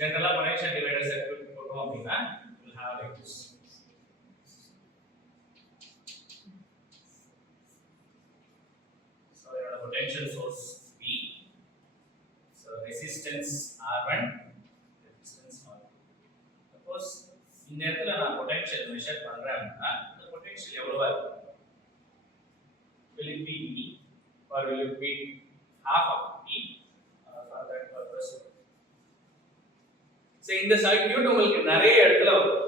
general potential divider circuit போடுறோம் அப்படினா will have like this. So இதோட potential source V, so resistance R1, resistance R2. Suppose இந்த இடத்துல நான் potential மெஷர் பண்றேன் அப்படினா இந்த potential எவ்வளவா இருக்கும்? Will it be V or will it be half of V? For that purpose. So இந்த சர்க்யூட் உங்களுக்கு நிறைய இடத்துல வரும்.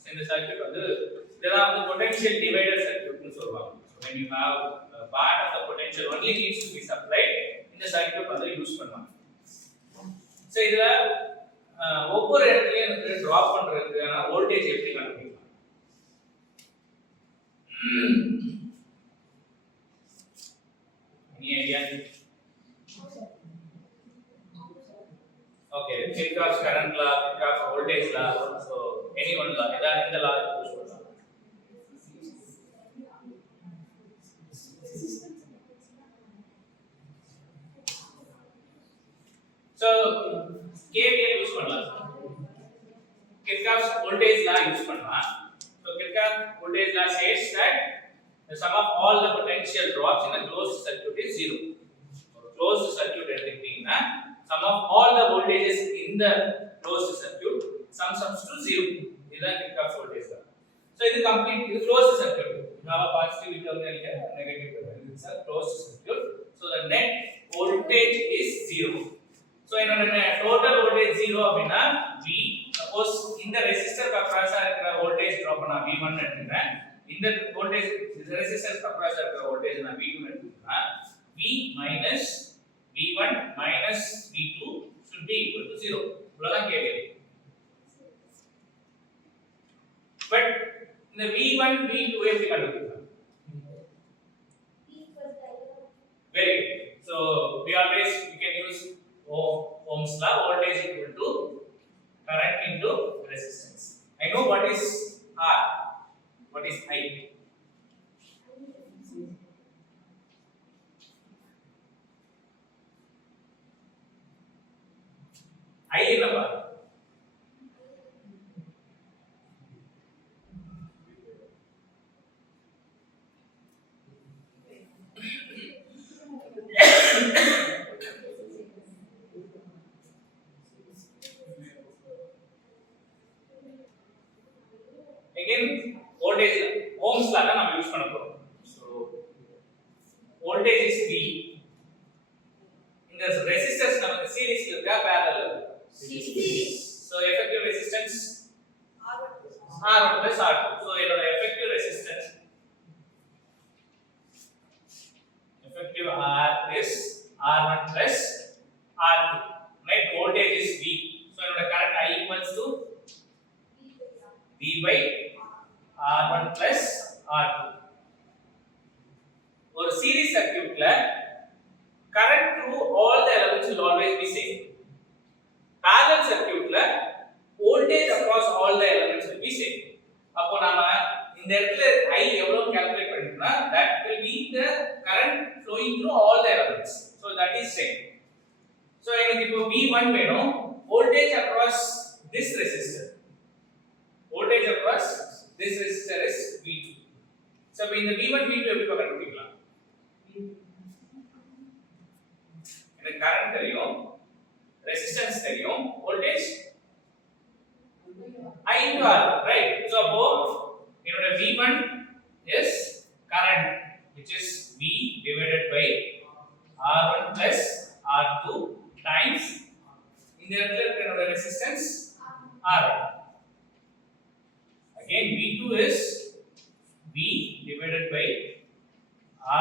So இந்த சர்க்யூட் வந்து இதெல்லாம் வந்து potential divider circuit னு சொல்வாங்க. So when you have a part of the potential only needs to be supplied, இந்த சர்க்யூட் வந்து யூஸ் பண்ணுவாங்க. So இதுல ஒவ்வொரு இடத்துலயும் வந்து டிராப் பண்றதுக்கான வோல்டேஜ் எப்படி கண்டுபிடிக்கலாம்? Any idea? Okay, Kirchhoff's current law, Kirchhoff's voltage law, so any one law, in the law use பண்ணலாம். So KVL யூஸ் பண்ணலாம். Kirchhoff's voltage law யூஸ் பண்ணலாம். So Kirchhoff's voltage law says that the sum of all the potential drops in a closed circuit is zero. Closed circuit எடுத்துக்கிட்டீங்கன்னா sum of all the voltages in the closed circuit sums to zero. இதுதான் Kirchhoff's voltage law. So இது complete இது closed circuit. You have a positive terminal here, negative terminal. It's a closed circuit. So the net voltage is zero. So என்னோட total voltage zero அப்படினா V. Suppose இந்த resistor across இருக்கிற voltage drop நான் V1 எடுத்துக்கிறேன். இந்த voltage இந்த resistor across இருக்கிற voltage நான் V2 எடுத்துக்கிறேன். V minus V1 minus V2 should be equal to 0. இவ்வளவுதான் கேள்வி. But இந்த V1 V2 எப்படி கண்டுபிடிக்கலாம்? Very good. So we always you can use Ohm's law, voltage equal to current into resistance. I know what is R, what is I. I என்னப்பா? Again voltage Ohm's law தான் நாம யூஸ் பண்ண போறோம். So voltage is V. இந்த resistors நமக்கு சீரிஸ்ல இருக்கா parallel இருக்கா? Series. So effective resistance R1 plus R2. So என்னோட effective resistance effective R is R1 plus R2. Net voltage is V. So என்னோட current I equals to V by R1 plus R2. ஒரு series circuitல current through all the elements will always be same. Parallel circuitல voltage across all the elements will be same. அப்போ நாம இந்த இடத்துல I எவ்வளவு கால்குலேட் பண்ணிட்டோம்னா that will be the current flowing through all the elements. So that is same. So எனக்கு இப்போ V1 வேணும், voltage across this resistor. Voltage across this resistor is V2. So இப்போ இந்த V1 V2 எப்படி கண்டுபிடிக்கலாம்? எனக்கு current தெரியும், resistance தெரியும், voltage I into R, right? So அப்போ என்னோட V1 is current which is V divided by R1 plus R2 times இந்த இடத்துல இருக்கிற என்னோட resistance R1. Again V2 is V divided by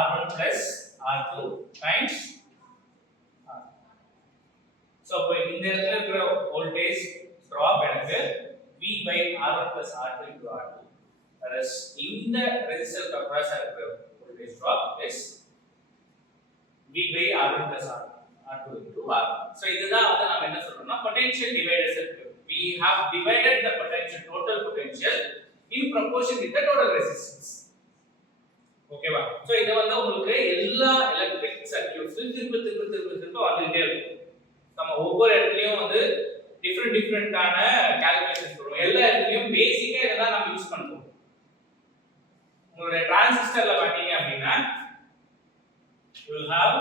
R1 plus R2 times R. So இந்த இடத்துல இருக்கிற voltage drop எனக்கு V by R1 plus R2 into R2. That is in the resistor across இருக்கிற voltage drop is V by R1 plus R2 into R. So இதுதான் வந்து நாம என்ன சொல்றோம்னா potential divider circuit. We have divided the potential total potential in proportion with the total resistance. ஓகேவா? சோ இது வந்து உங்களுக்கு எல்லா எலக்ட்ரிக் சர்க்யூட்ஸ்லயும் திரும்ப வந்துட்டே இருக்கும். நம்ம ஒவ்வொரு இடத்துலயும் வந்து different டிஃபரெண்டான கால்குலேஷன்ஸ் வரும். எல்லா இடத்துலயும் பேசிக்கா இதெல்லாம் நம்ம யூஸ் பண்ணுவோம். உங்களுடைய டிரான்சிஸ்டர்ல பாத்தீங்க அப்படின்னா you will have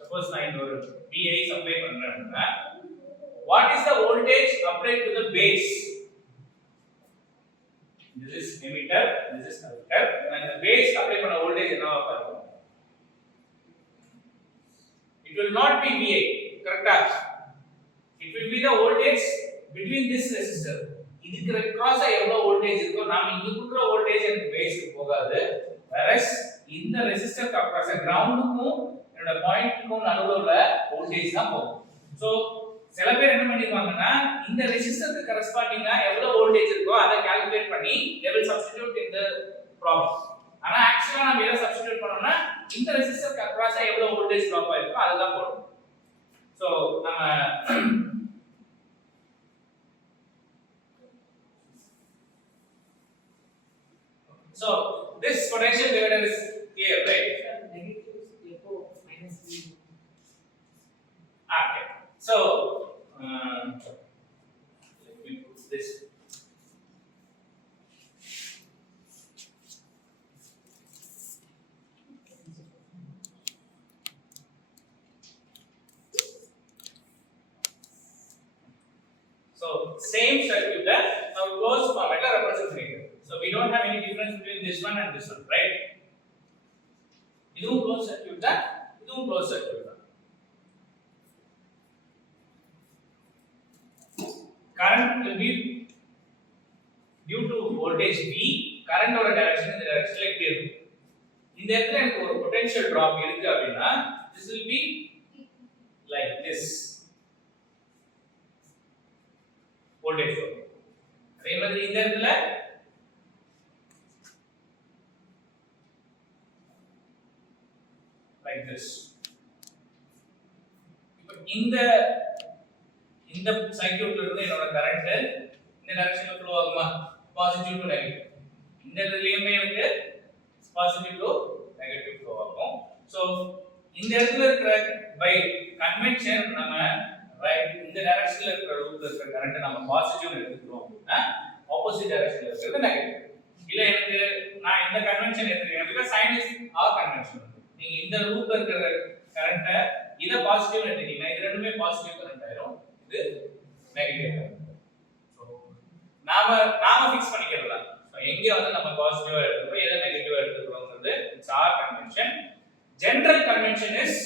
suppose நான் இந்த ஒரு VI சப்ளை பண்றேன்னா what is the voltage applied to the base? This is emitter, this is collector, and the base apply பண்ண voltage என்னவா இருக்கும்? It will not be VI, correct? It will be the voltage between this resistor. இதுக்கு கிராஸா எவ்வளவு வோல்டேஜ் இருக்கோ நாம இங்க கொடுக்கிற வோல்டேஜ் அந்த பேஸ்க்கு போகாது. whereas இந்த ரெசிஸ்டர் அக்ராஸ் கிரவுண்டுக்கும் என்னோட பாயிண்ட்க்கும் நடுவுல உள்ள வோல்டேஜ் தான் போகும். சோ சில பேர் என்ன பண்ணிடுவாங்கன்னா இந்த ரெசிஸ்டருக்கு கரஸ்பாண்டிங்கா எவ்வளவு வோல்டேஜ் இருக்கோ அதை கால்குலேட் பண்ணி they will substitute in the problem. ஆனா ஆக்சுவலா நாம எதை சப்ஸ்டிட்யூட் பண்ணோம்னா இந்த ரெசிஸ்டருக்கு அக்ராஸா எவ்வளவு வோல்டேஜ் டிராப் ஆயிருக்கோ அதை தான் போடணும். சோ நம்ம so this potential divider is here, right? Okay. So let me put this. So same circuit that now closed format represents it. So we don't have any difference between this one and this one, right? இதுவும் closed circuit தான், இதுவும் closed circuit தான். Current will be due to voltage V, current ஓட direction இந்த directionல இப்படி இருக்கும். இந்த இடத்துல எனக்கு ஒரு potential drop இருக்கு அப்படினா this will be like this. voltage drop. அதே மாதிரி இந்த இடத்துல like this. இப்போ இந்த சர்க்யூட்ல இருந்து என்னோட கரண்ட் இந்த டைரக்ஷன்ல ஃப்ளோ ஆகுமா? Positive to negative. இந்த இடத்துலயுமே எனக்கு பாசிட்டிவ் டு நெகட்டிவ் ஃப்ளோ ஆகும். சோ இந்த இடத்துல இருக்கிற பை கன்வென்ஷன் நம்ம ரைட் இந்த டைரக்ஷன்ல இருக்கிற லூப்ல இருக்கிற கரண்ட் நம்ம பாசிட்டிவ் எடுத்துக்கிறோம் அப்படினா ஆப்போசிட் டைரக்ஷன்ல இருக்கிறது நெகட்டிவ். இல்ல எனக்கு நான் இந்த கன்வென்ஷன் எடுத்துக்கிறேன் because sign is our convention. நீங்க இந்த லூப்ல இருக்கிற கரண்ட இத பாசிட்டிவ் எடுத்தீங்கன்னா இது ரெண்டுமே பாசிட்டிவ் கரண்ட் ஆயிரும், இது நெகட்டிவ் கரண்ட். சோ நாம ஃபிக்ஸ் பண்ணிக்கிறதா. சோ எங்க வந்து நம்ம பாசிட்டிவா எடுத்துறோம் எதை நெகட்டிவா எடுத்துறோம்ங்கிறது it's our convention. General convention is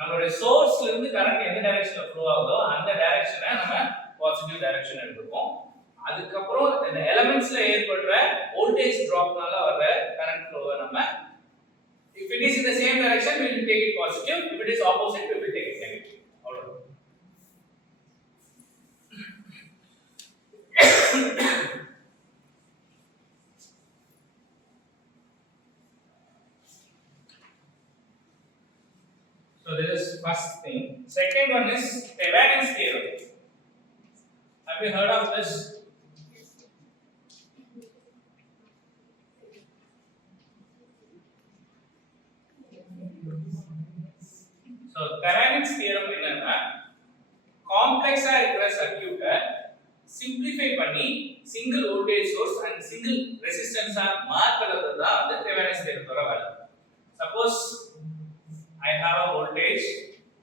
நம்மளுடைய சோர்ஸ்ல இருந்து கரண்ட் எந்த டைரக்ஷன்ல ஃப்ளோ ஆகுதோ அந்த டைரக்ஷனை நம்ம பாசிட்டிவ் டைரக்ஷன் எடுத்துப்போம். அதுக்கப்புறம் இந்த எலிமெண்ட்ஸ்ல ஏற்படுற வோல்டேஜ் டிராப்னால வர கரண்ட் ஃப்ளோவை நம்ம if it is in the same direction we will take it positive, if it is opposite we will take it negative. அவ்வளவுதான். So this is first thing. Second one is Thevenin's theorem. Have you heard of this? So Thevenin's theorem என்னன்னா காம்ப்ளெக்ஸா இருக்கிற சர்க்யூட்டை simplify பண்ணி single voltage source and single ரெசிஸ்டன்ஸா மாத்துறது தான் வந்து Thevenin's theoremோட வேலை. Suppose I have a voltage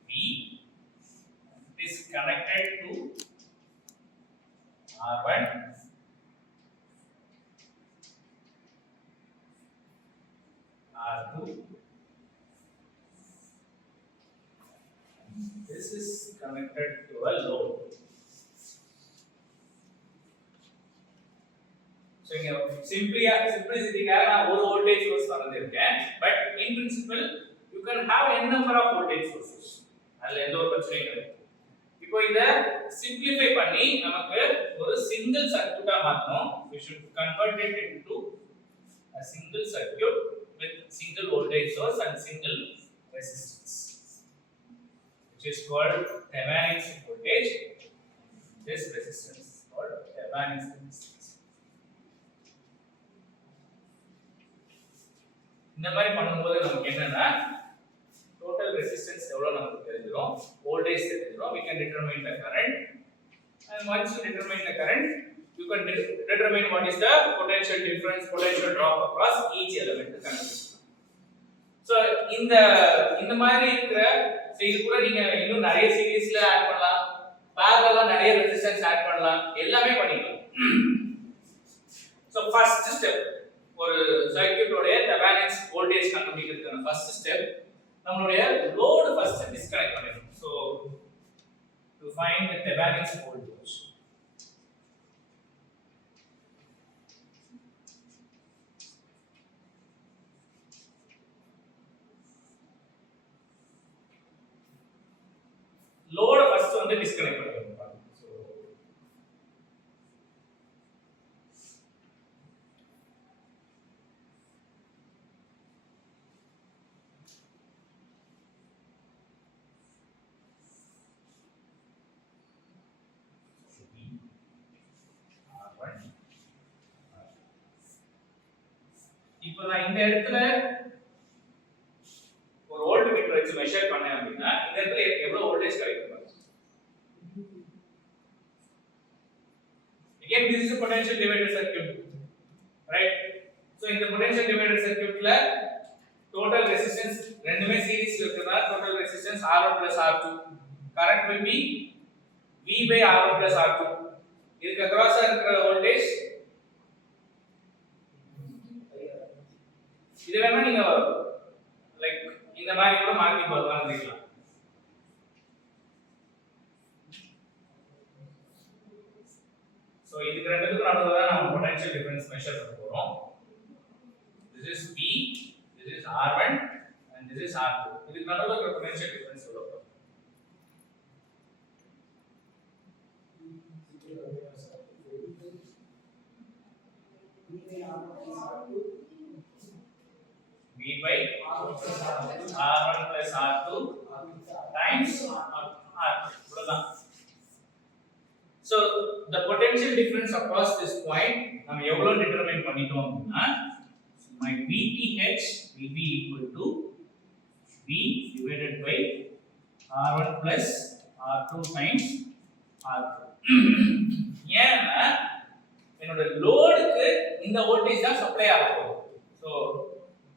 V, it is connected to R1 R2. This is connected to a load. So இங்க சிம்பிளிசிட்டிக்காக நான் ஒரு வோல்டேஜ் சோர்ஸ் தரந்திருக்கேன். But in principle you can have n number of voltage sources. அதுல எந்த ஒரு பிரச்சனையும் இல்லை. இப்போ இத சிம்பிளிஃபை பண்ணி நமக்கு ஒரு சிங்கிள் சர்க்யூட்டா மாத்தணும். We should convert it into a single circuit with single voltage source and single resistance, which is called Thevenin's voltage. This resistance is called Thevenin's resistance. இந்த மாதிரி பண்ணும்போது நமக்கு என்னன்னா total resistance எவ்வளவு நமக்கு தெரிஞ்சிரும், voltage தெரிஞ்சிரும். We can determine the current, and once you determine the current, you can determine what is the potential difference, potential drop across each element. So இந்த மாதிரி இருக்கிற இது கூட நீங்க இன்னும் நிறைய சீரிஸ்ல ஆட் பண்ணலாம், parallel நிறைய ரெசிஸ்டன்ஸ் ஆட் பண்ணலாம், எல்லாமே பண்ணிக்கலாம். So first step ஒரு சர்க்யூட்டோட தெவெனின்ஸ் வோல்டேஜ் கண்டுபிடிக்கிறதுக்கான first step நம்மளுடைய லோட் first டிஸ்கனெக்ட் பண்ணிடணும். So to find the Thevenin's voltage, load first வந்து டிஸ்கனெக்ட் பண்ணிடணும். So இப்போ நான் இந்த இடத்துல ஒரு வோல்ட் மீட்டர் வச்சு மெஷர் பண்ணேன் அப்படினா இந்த இடத்துல எவ்வளவு வோல்டேஜ் கிடைக்கும்? Again, this is a potential divider circuit, right? So in the potential divider circuit la total resistance ரெண்டுமே சீரிஸ்ல இருக்குதா, total resistance R1 plus R2, current will be V by R1 plus R2. இதுக்கு அக்ராஸா இருக்கிற வோல்டேஜ் இது வேணா நீங்க லைக் இந்த மாதிரி கூட மாத்தி பார்க்கலாம். So இதுக்கு ரெண்டுத்துக்கும் நடுவுல தான் நாம பொட்டன்ஷியல் டிஃபரன்ஸ் மெஷர் பண்ண போறோம். This is V, this is R1 and this is R2. இதுக்கு நடுவுல இருக்கிற பொட்டன்ஷியல் டிஃபரன்ஸ் எவ்வளவு? V by R1 plus R2 times R. So the potential difference across this point நாம எவ்வளவு டிட்டர்மைன் பண்ணிட்டோம் அப்படினா my VTH will be equal to V divided by R1 plus R2 times R2. ஏன்னா என்னோட லோடுக்கு இந்த வோல்டேஜ் தான் சப்ளை ஆக போகுது. சோ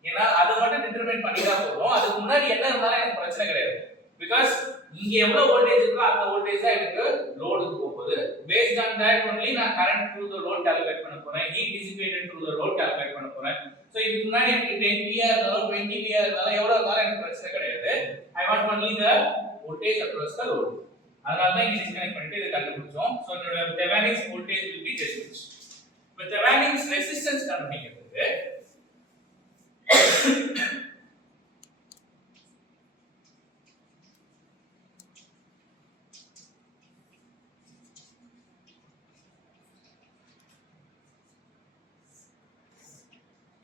ஏன்னா அது மட்டும் டிட்டர்மைன் பண்ணிட்டா போதும், அதுக்கு முன்னாடி என்ன இருந்தாலும் எனக்கு பிரச்சனை கிடையாது. பிகாஸ் இங்க எவ்வளவு வோல்டேஜ் இருக்கோ அந்த வோல்டேஜ் தான் எனக்கு லோடுக்கு போகுது. பேஸ்ட் ஆன் தட் only நான் current through the load calculate பண்ண போறேன், heat dissipated through the load calculate பண்ண போறேன். சோ இதுக்கு முன்னாடி எனக்கு 10 VA இருந்தாலும் 20 VA இருந்தாலும் எவ்வளவு இருந்தாலும் எனக்கு பிரச்சனை கிடையாது. I want only the voltage across the load. அதனால தான் இங்க டிஸ்கனெக்ட் பண்ணிட்டு இத கண்டுபிடிச்சோம். சோ என்னோட Thevenin's voltage will be this much. இப்போ தெவெனின்ஸ் ரெசிஸ்டன்ஸ் கண்டுபிடிக்கிறதுக்கு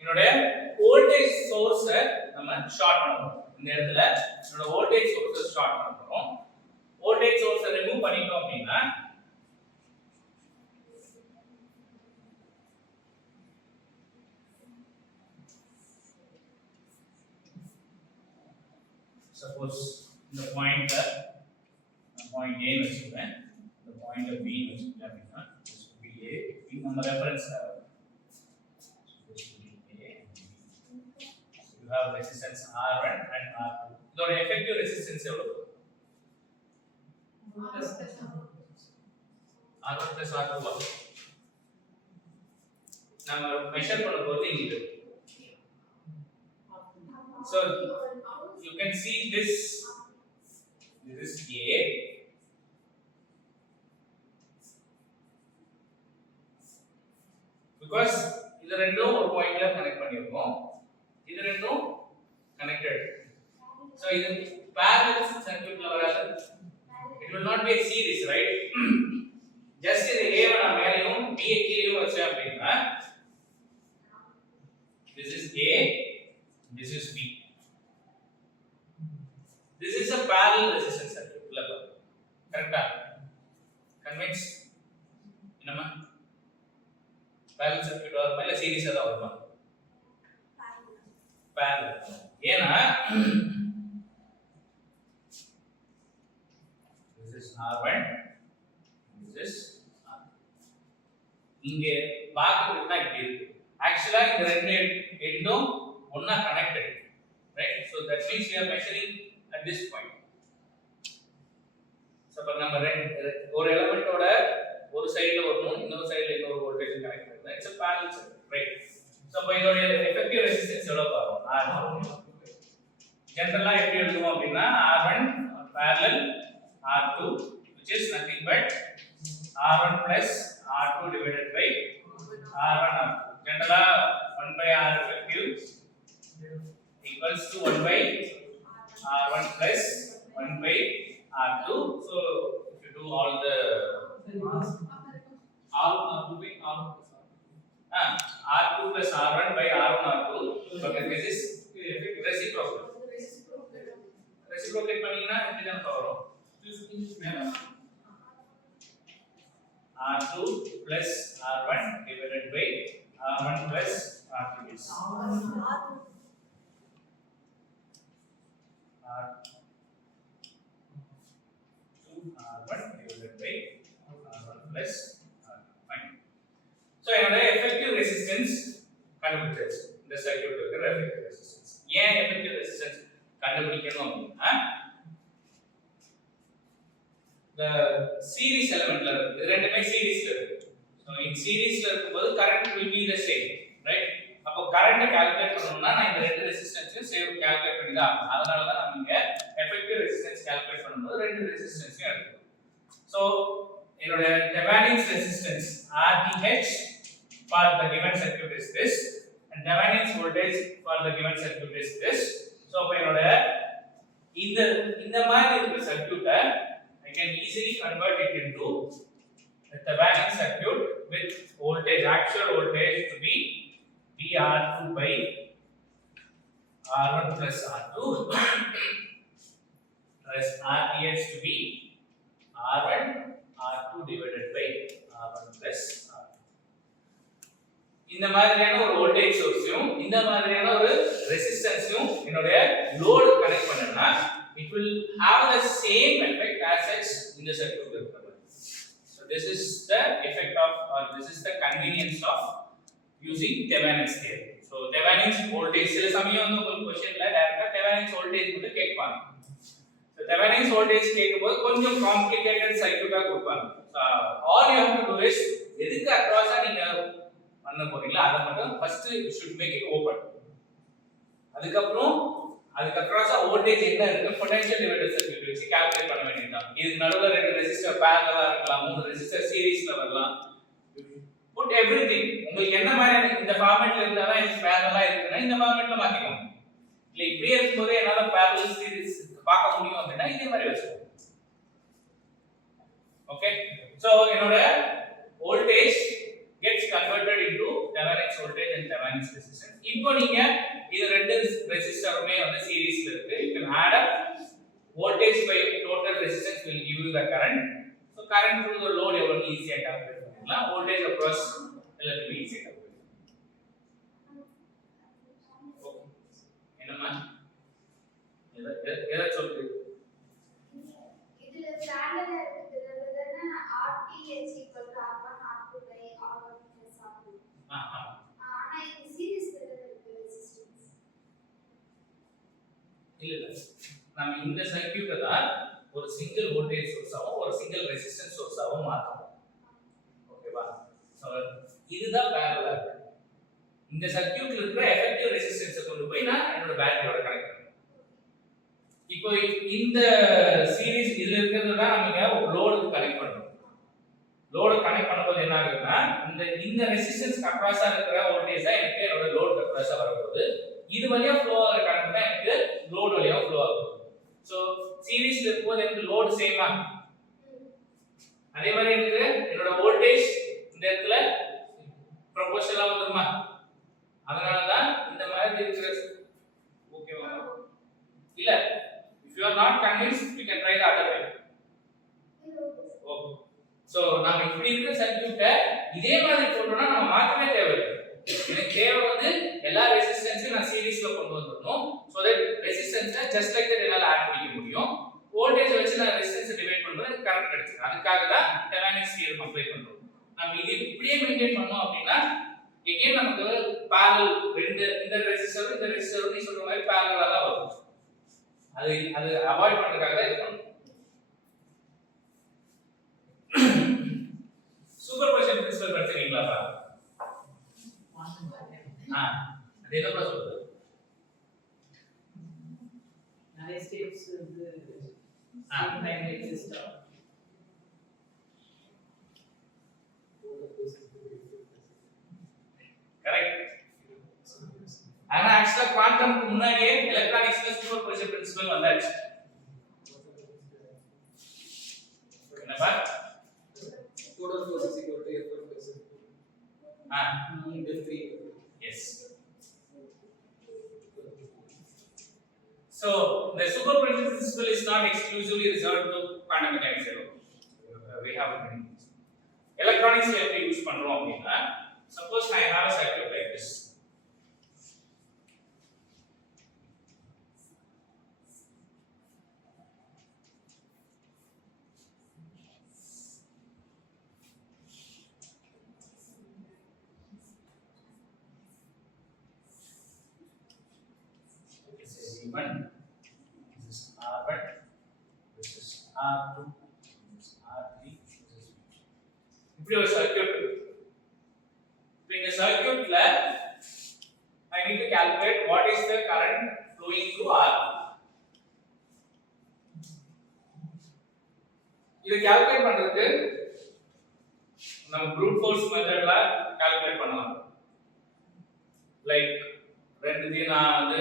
என்னோட வோல்டேஜ் சோர்ஸ் நம்ம ஷார்ட் பண்ணனும். இந்த இடத்துல என்னோட வோல்டேஜ் சோர்ஸ் ஷார்ட் பண்ண போறோம். வோல்டேஜ் சோர்ஸ் ரிமூவ் பண்ணிட்டோம் அப்படினா suppose இந்த பாயிண்ட் A வச்சுக்கிறேன், இந்த பாயிண்ட் B வச்சுக்கிறேன் அப்படினா this will be A. இது நம்ம reference you have resistance R1 and R2. இதோட effective resistance எவ்வளவு? R1 plus R2 நம்ம மெஷர் பண்ண போறது இது. So you can see this is A, because இது ரெண்டும் ஒரு பாயிண்ட்ல கனெக்ட் பண்ணிருக்கோம், இது ரெண்டும் கனெக்டட். So இது parallel circuitல வராது, it will not be a series, right? just இது A வ நான் மேலயும் B ஐ கீழயும் வச்சேன் அப்படினா this is A, this is B. This is a parallel resistance circuit. Correct? Convinced? என்னமா parallel circuit வருமா இல்ல சீரிஸா தான் வருமா? parallel. ஏனா this is R1, this is R. இங்க பார்க்கிறதுக்கு தான் இப்படி இருக்கு. ஆக்சுவலா இந்த ரெண்டு எண்டும் ஒண்ணா connected, right? So that means we are measuring at this point. So இப்ப நம்ம ஒரு எலிமெண்டோட ஒரு சைடுல ஒரு இன்னொரு சைடுல இன்னொரு வோல்டேஜ் கனெக்ட் பண்றோம். It's a parallel circuit, right? So இப்போ இதோட எஃபெக்டிவ் ரெசிஸ்டன்ஸ் எவ்வளவு வரும்? R1. ஜெனரலா எப்படி எழுதுவோம் அப்படினா R1 parallel R2 which is nothing but R1 plus R2 divided by R1 R2. Generally 1 by R effective equals to 1 by R1 plus 1 by R2. So if you do all the R2 by R2 plus R1 by R1 R2, so this is reciprocal. Reciprocate பண்ணீங்கன்னா எப்படி தான் வரும்? R2 plus R1 divided by R1 plus R2 is R2 R1 divided by R1 plus R2. Fine. So என்னோட effective resistance கண்டுபிடிச்சாச்சு. இந்த சர்க்யூட்ல இருக்கிற effective resistance. ஏன் effective resistance கண்டுபிடிக்கணும் அப்படின்னா the series elementல இருக்கு, ரெண்டுமே சீரிஸ்ல இருக்கு. So in சீரிஸ்ல இருக்கும்போது current will be the same, right? அப்போ கரண்ட் கால்குலேட் பண்ணனும்னா நான் இந்த ரெண்டு ரெசிஸ்டன்ஸையும் சேவ் கால்குலேட் பண்ணி தான் ஆகணும். அதனால தான் நாம இங்க எஃபெக்டிவ் ரெசிஸ்டன்ஸ் கால்குலேட் பண்ணும்போது ரெண்டு ரெசிஸ்டன்ஸையும் எடுத்துக்கணும். So என்னோட Thevenin's resistance RTh for the given circuit is this and Thevenin's voltage for the given circuit is this. So அப்ப என்னோட இந்த மாதிரி இருக்கிற சர்க்யூட்டை I can easily convert it into a Thevenin circuit with voltage, actual voltage to be VR2 by R1 plus R2 plus RTh to be R1 R2 divided by R1 plus R2. இந்த மாதிரியான ஒரு வோல்டேஜ் சோர்ஸையும் இந்த மாதிரியான ஒரு ரெசிஸ்டன்ஸையும் என்னோட load connect பண்ணனா it will have the same effect as such in the circuit. So this is the effect of, or this is the convenience of using Thevenin's theorem. So Thevenin's voltage சில சமயம் வந்து உங்களுக்கு क्वेश्चनல டைரக்டா Thevenin's voltage மட்டும் கேட்பாங்க. So Thevenin's voltage கேக்கும்போது கொஞ்சம் காம்ப்ளிகேட்டட் சர்க்யூட்டா கொடுப்பாங்க. All you have to do is எதுக்கு அக்ராஸா நீங்க பண்ண போறீங்களா அத மட்டும் first you should make it open. அதுக்கு அக்ராஸா வோல்டேஜ் என்ன இருக்கு பொட்டன்ஷியல் டிவைடர் சர்க்யூட் வச்சு கால்குலேட் பண்ண வேண்டியதுதான். இதுக்கு நடுவுல ரெண்டு ரெசிஸ்டர் parallel-ஆ இருக்கலாம், மூணு ரெசிஸ்டர் சீரிஸ்ல வரலாம். put everything உங்களுக்கு என்ன மாதிரி இந்த ஃபார்மட்ல இருந்தா தான் இது parallel-ஆ இருக்குன்னா இந்த ஃபார்மட்ல மாத்திக்கோங்க. இல்ல இப்படியே இருக்கும்போது என்னால parallel சீரிஸ் பார்க்க முடியும் அப்படினா இதே மாதிரி வெச்சுக்கோங்க. ஓகே, சோ என்னோட voltage gets converted into Thevenin's voltage and Thevenin's resistance. இப்போ நீங்க இது ரெண்டு ரெசிஸ்டருமே வந்து சீரிஸ்ல இருக்கு. You can add up voltage by total resistance will give you the current. So current through the load எவ்வளவு ஈஸியா கால்குலேட் பண்ணலாம். voltage across எல்லாத்தையும் ஈஸியா கால்குலேட் பண்ணலாம். ஓகே, என்னமா எதை சொல்றீங்க? இதுல ஸ்டாண்டர்டா இருக்குதுன்னா RTh = R1 R2 by R1 plus R2. ஆனா இது சீரிஸ்ல இருக்கு ரெசிஸ்டன்ஸ். இல்ல நாம இந்த சர்க்யூட்டை தான் ஒரு சிங்கிள் வோல்டேஜ் சோர்ஸாவும் ஒரு சிங்கிள் ரெசிஸ்டன்ஸ் சோர்ஸாவும் மாத்தணும். ஓகேவா? சோ இதுதான் parallel இருக்கு. இந்த சர்க்யூட்ல இருக்கிற எஃபெக்டிவ் ரெசிஸ்டன்ஸை கொண்டு போய் நான் என்னோட பேட்டரியோட கனெக்ட் பண்ணேன். இப்போ இந்த சீரிஸ் இதுல இருக்கிறது தான் நம்ம லோடுக்கு கனெக்ட் பண்றோம். லோடு கனெக்ட் பண்ணும்போது என்ன ஆகுதுன்னா இந்த ரெசிஸ்டன்ஸ் அக்ராஸா இருக்கிற வோல்டேஜ் தான் எனக்கு என்னோட லோட் அக்ராஸா வரப்போகுது. இது வழியா ஃப்ளோ ஆகிற கரண்ட் தான் எனக்கு லோட் வழியா ஃப்ளோ ஆகும். சோ சீரிஸ்ல இருக்கும்போது எனக்கு லோட் சேமா, அதே மாதிரி எனக்கு என்னோட வோல்டேஜ் இந்த இடத்துல ப்ரொபோர்ஷனலா வந்துருமா. அதனால தான் இந்த மாதிரி இருக்கிற. ஓகேவா? இல்ல if you are not convinced you can try the other way. Okay, so நாம இப்படி இருக்கிற சர்க்யூட்டை இதே மாதிரி போட்டோம்னா நம்ம மாத்தவே தேவையில்லை. எனக்கு தேவை வந்து எல்லா ரெசிஸ்டன்ஸ் ரெசிஸ்டன்ஸ் நான் சீரிஸ்ல கொண்டு வந்துறணும் so that resistance just like that என்னால ஆட் பண்ணிக்க முடியும் வோல்டேஜ் வச்சு நான் ரெசிஸ்டன்ஸ் டிவைட் பண்ணும்போது எனக்கு கரண்ட் கிடைக்கும் அதுக்காக தான் தெவெனின்ஸ் தியரம் அப்ளை பண்றோம் நம்ம இது இப்படியே மெயின்टेन பண்ணோம் அப்படினா again நமக்கு parallel ரெண்டு இந்த ரெசிஸ்டர் நீ சொல்ற மாதிரி parallel ஆ வரும் அது அவாய்ட் பண்றதுக்காக தான் இது பண்ணோம் சூப்பர்போசிஷன் பிரின்சிபல் படிச்சீங்களாப்பா அது என்ன சொல்றது நிறைய ஸ்டெப்ஸ் வந்து சேம் டைம்ல எக்ஸிஸ்ட் ஆகும் கரெக்ட் ஆனா ஆக்சுவலா குவாண்டம்க்கு முன்னாடியே எலக்ட்ரானிக்ஸ்ல சூப்பர்போசிஷன் பிரின்சிபல் வந்தாச்சு என்னப்பா total force is equal to F1 plus F3. Yes. So the superposition principle is not exclusively reserved to quantum mechanics alone. We have electronics எப்படி யூஸ் பண்றோம் அப்படினா suppose I have a circuit like this. V1, this is R1, this is R2, this is R3, this is இப்படி ஒரு சர்க்யூட் இப்போ இந்த சர்க்யூட்ல I need to calculate what is the current flowing through R. இத கால்குலேட் பண்றதுக்கு நம்ம brute force மெத்தட்ல கால்குலேட் பண்ணலாம் லைக் ரெண்டுத்தையும் நான் வந்து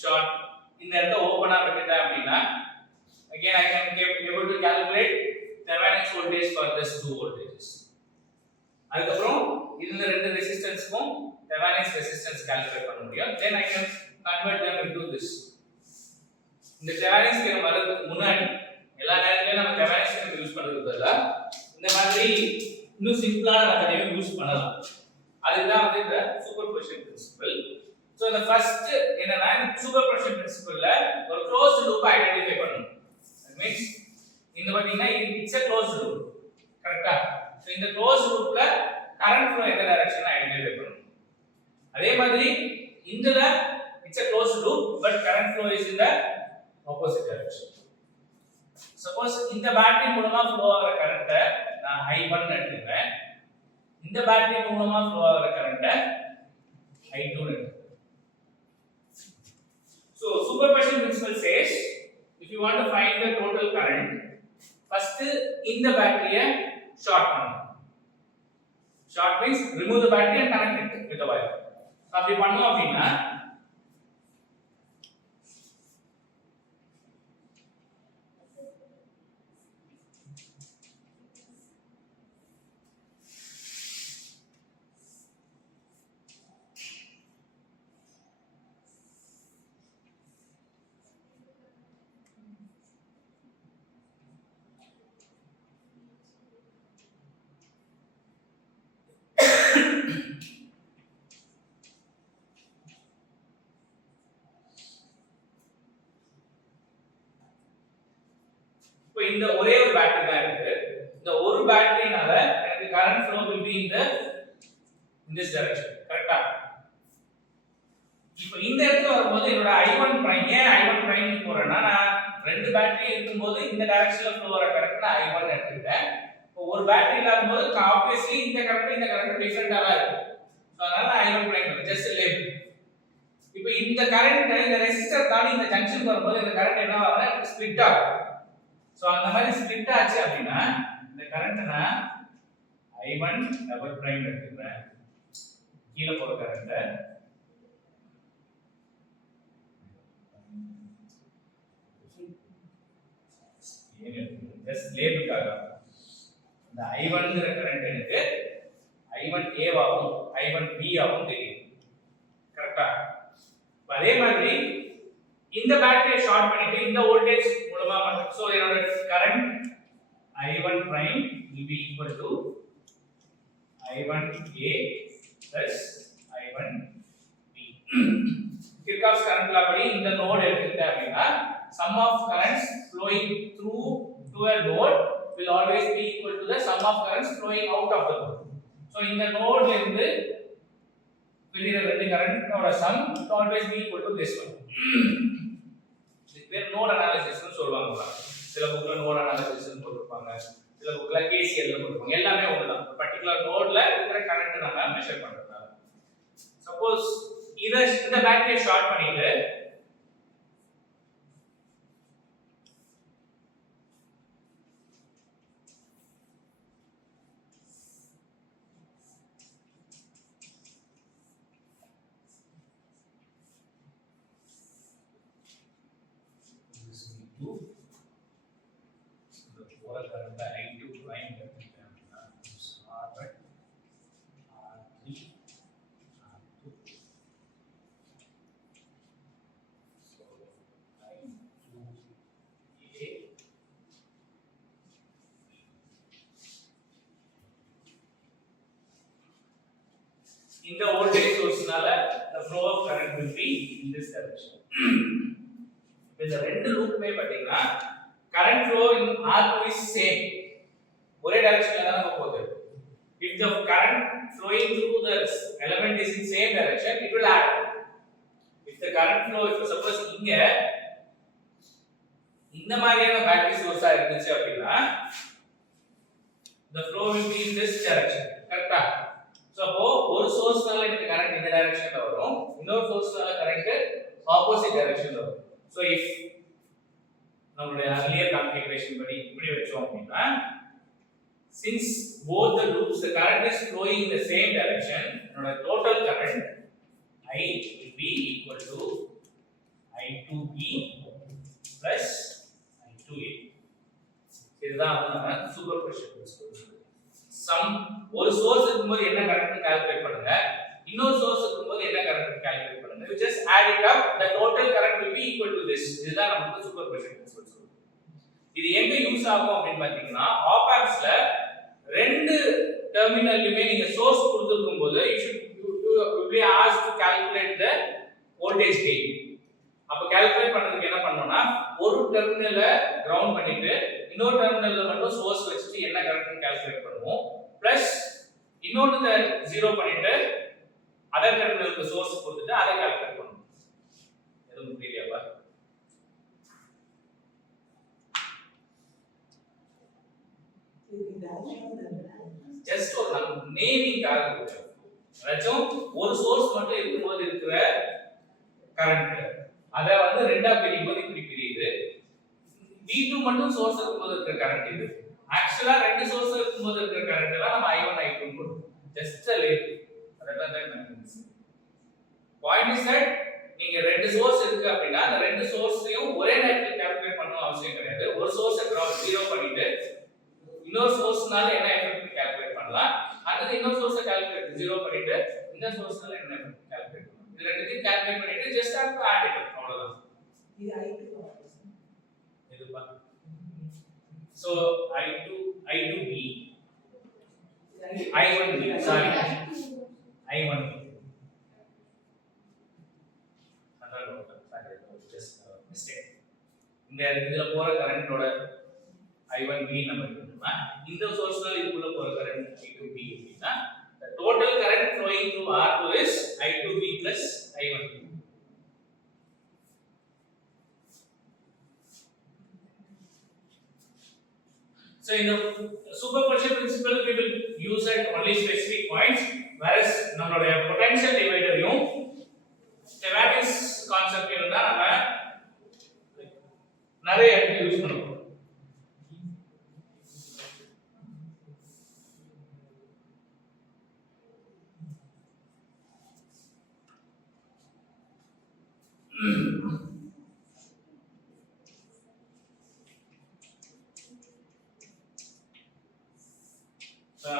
ஷார்ட் இந்த இடத்தை ஓபனா விட்டுட்டேன் அப்படினா again I can able to calculate Thevenin's voltage for this two voltages அதுக்கப்புறம் இந்த ரெண்டு ரெசிஸ்டன்ஸ்க்கும் Thevenin's resistance calculate பண்ண முடியும் then I can convert them into this இந்த Thevenin's தியரம் வரதுக்கு முன்னாடி எல்லா நேரத்துலயும் நம்ம Thevenin's தியரம் யூஸ் பண்றதுக்கு பதிலா இந்த மாதிரி இன்னும் சிம்பிளான மெத்தடையும் யூஸ் பண்ணலாம் அதுதான் வந்து இந்த superposition principle So the first என்னன்னா superposition principle ல ஒரு closed loop ஐடென்டிஃபை பண்ணனும் that means இந்த பாத்தீங்கன்னா it's a closed loop கரெக்ட்டா சோ இந்த closed loopல current flow எந்த டைரக்ஷன்ல ஐடென்டிஃபை பண்ணனும் அதே மாதிரி இதுல it's a closed loop but current flow is in the opposite direction suppose இந்த பேட்டரி மூலமா flow ஆகுற கரண்ட் நான் I1 எடுத்துக்கிறேன் இந்த பேட்டரி மூலமா flow ஆகுற கரண்ட் I2 எடுத்துக்கிறேன் So superposition principle says if you want to find the total current first in the battery short பண்ணனும் short means remove the battery and connect it with the wire அப்படி பண்ணோம் அப்படினா இந்த ஒரே ஒரு பேட்டரி தான் இருக்கு இந்த ஒரு பேட்டரினால எனக்கு current flow will be in this direction கரெக்ட்டா இப்போ இந்த இடத்துல வரும்போது என்னோட I1 பிரைம் ஏன் I1 பிரைம் போறேன்னா நான் ரெண்டு பேட்டரி இருக்கும்போது இந்த டைரக்ஷன்ல flow வர கரண்ட் நான் I1 எடுத்துட்டேன் இப்போ ஒரு பேட்டரி இல்லாதபோது obviously இந்த கரண்ட் டிஃபரண்டா தான் இருக்கும் சோ அதனால நான் I1 பிரைம் ஜஸ்ட் லேபிள் இப்போ இந்த கரண்ட் இந்த ரெசிஸ்டர் தாண்டி இந்த ஜங்ஷன் வரும்போது இந்த கரண்ட் என்ன ஆகும்னா ஸ்ப்ளிட் ஆகும் சோ அந்த மாதிரி ஸ்ப்ளிட் ஆச்சு அப்படினா இந்த கரண்ட் நான் I1 டபுள் பிரைம் எடுத்துக்கிறேன் கீழ போற கரண்ட் ஜஸ்ட் லேபிளுக்காக இந்த I1 ங்கற கரண்ட் எனக்கு I1 A ஆகும் I1 B ஆகும் தெரியும் கரெக்ட்டா அதே மாதிரி இந்த பேட்டரியை ஷார்ட் பண்ணிட்டு இந்த வோல்டேஜ் மூலமா மட்டும் சோ என்னோட current I1 prime will be equal to I1A plus I1B Kirchhoff's current law படி இந்த நோட் எடுத்துக்கிட்ட அப்படின்னா sum of currents flowing through to a node will always be equal to the sum of currents flowing out of the node. So இந்த நோட்ல இருந்து வெளியில ரெண்டு கரண்டோட sum will always be equal to this one. இது பேர் note analysis னு சொல்வாங்க. சில புக்ல நோட் அனாலிசிஸ் னு போட்டுருப்பாங்க. சில புக்ல KCL னு போட்டுருப்பாங்க. எல்லாமே ஒண்ணுதான். பர்టిక్యులர் நோட்ல இருக்கிற கரண்ட் நம்ம மெஷர் பண்றோம். சப்போஸ் இந்த பேட்டரியை ஷார்ட் பண்ணிட்டு இந்த வோல்டேஜ் சோர்ஸ்னால the flow of current will be in this direction. இந்த ரெண்டு லூப்மே பாத்தீங்கன்னா current flow in R2 is same. ஒரே டைரக்ஷன்ல தான் போகுது. If the current flowing through the element is in same direction, it will add. If the current flow, if suppose இங்க இந்த மாதிரியான பேட்டரி சோர்ஸா இருந்துச்சு அப்படினா the flow will be in this direction. கரெக்ட்டா? So அப்போ ஒரு சோர்ஸ்னால இந்த கரண்ட் இந்த டைரக்ஷன்ல வரும், இன்னொரு சோர்ஸ்னால கரண்ட் ஆப்போசிட் டைரக்ஷன்ல வரும். So if நம்மளுடைய earlier configuration படி இப்படி வெச்சோம் அப்படினா since both the loops the current is flowing in the same direction, நம்மளோட total current I will be equal to I2B plus I2A. இதுதான் நம்ம சூப்பர் பொசிஷன் பிரின்சிபல். சம் ஒரு சோர்ஸ் இருக்கும்போது என்ன கரண்ட் கால்குலேட் பண்ணுங்க, இன்னொரு சோர்ஸ் இருக்கும்போது என்ன கரண்ட் கால்குலேட் பண்ணுங்க. You just add it up, the total current will be equal to this. இதுதான் நமக்கு சூப்பர் பொசிஷன் பிரின்சிபல் சொல்லுது. இது எங்க யூஸ் ஆகும் அப்படினு பாத்தீங்கன்னா ஆப் ஆம்ப்ஸ்ல ரெண்டு டெர்மினல்லுமே நீங்க சோர்ஸ் கொடுத்திருக்கும்போது you will be asked to calculate the voltage gain. அப்ப கால்குலேட் பண்றதுக்கு என்ன பண்ணனும்னா ஒரு டெர்மினலை கிரவுண்ட் பண்ணிட்டு இன்னொரு டெர்மினல்ல மட்டும் சோர்ஸ் வச்சிட்டு என்ன கரண்ட் கால்குலேட் பண்ணுவோம், பிளஸ் இன்னொருத ஜீரோ பண்ணிட்டு அதர் டெர்மினலுக்கு சோர்ஸ் கொடுத்துட்டு அதை கால்குலேட் பண்ணுவோம். எதுவும் புரியலையா? ஜஸ்ட் ஒரு நேமிங் கால்குலேட். அதாச்சும் ஒரு சோர்ஸ் மட்டும் இருக்கும்போது இருக்கிற கரண்ட் அத வந்து ரெண்டா பிரிக்கும்போது இப்படி பிரியுது. V2 மட்டும் சோர்ஸ் இருக்கும்போது இருக்கிற கரண்ட் இது. ஆக்சுவலா ரெண்டு சோர்ஸ் இருக்கும்போது இருக்கிற கரண்ட் எல்லாம் நம்ம I1 I2 ன்னு போடுவோம். Just a label. அதெல்லாம் தான் மீன்ஸ். பாயிண்ட் இஸ் தட் நீங்க ரெண்டு சோர்ஸ் இருக்கு அப்படினா அந்த ரெண்டு சோர்ஸையும் ஒரே நேரத்துல கால்குலேட் பண்ணனும் அவசியம் கிடையாது. ஒரு சோர்ஸை கிரவுண்ட் ஜீரோ பண்ணிட்டு இன்னொரு சோர்ஸ்னால என்ன எஃபெக்ட் கால்குலேட் பண்ணலாம், அடுத்து இன்னொரு சோர்ஸை கால்குலேட் ஜீரோ பண்ணிட்டு இந்த சோர்ஸ்னால என்ன எஃபெக்ட் கால்குலேட் பண்ணலாம். இது ரெண்டுத்தையும் கால்குலேட் பண்ணிட்டு just have to add it. அவ்வளவுதான். இது I2 இதுப்பா. So I2B I1B sorry I1B just mistake. இந்த இதுல போற கரண்டோட I1B நம்ம எடுத்துட்டோம்னா இந்த சோர்ஸ்னால இதுக்குள்ள போற கரண்ட் I2B அப்படினா the total current flowing through R2 is I2B plus I1B. So in the superposition principle we will use at only specific points, whereas நம்மளுடைய potential divider யும் Thevenin's concept இருந்தா நம்ம நிறைய இடத்துல யூஸ் பண்ணுவோம்.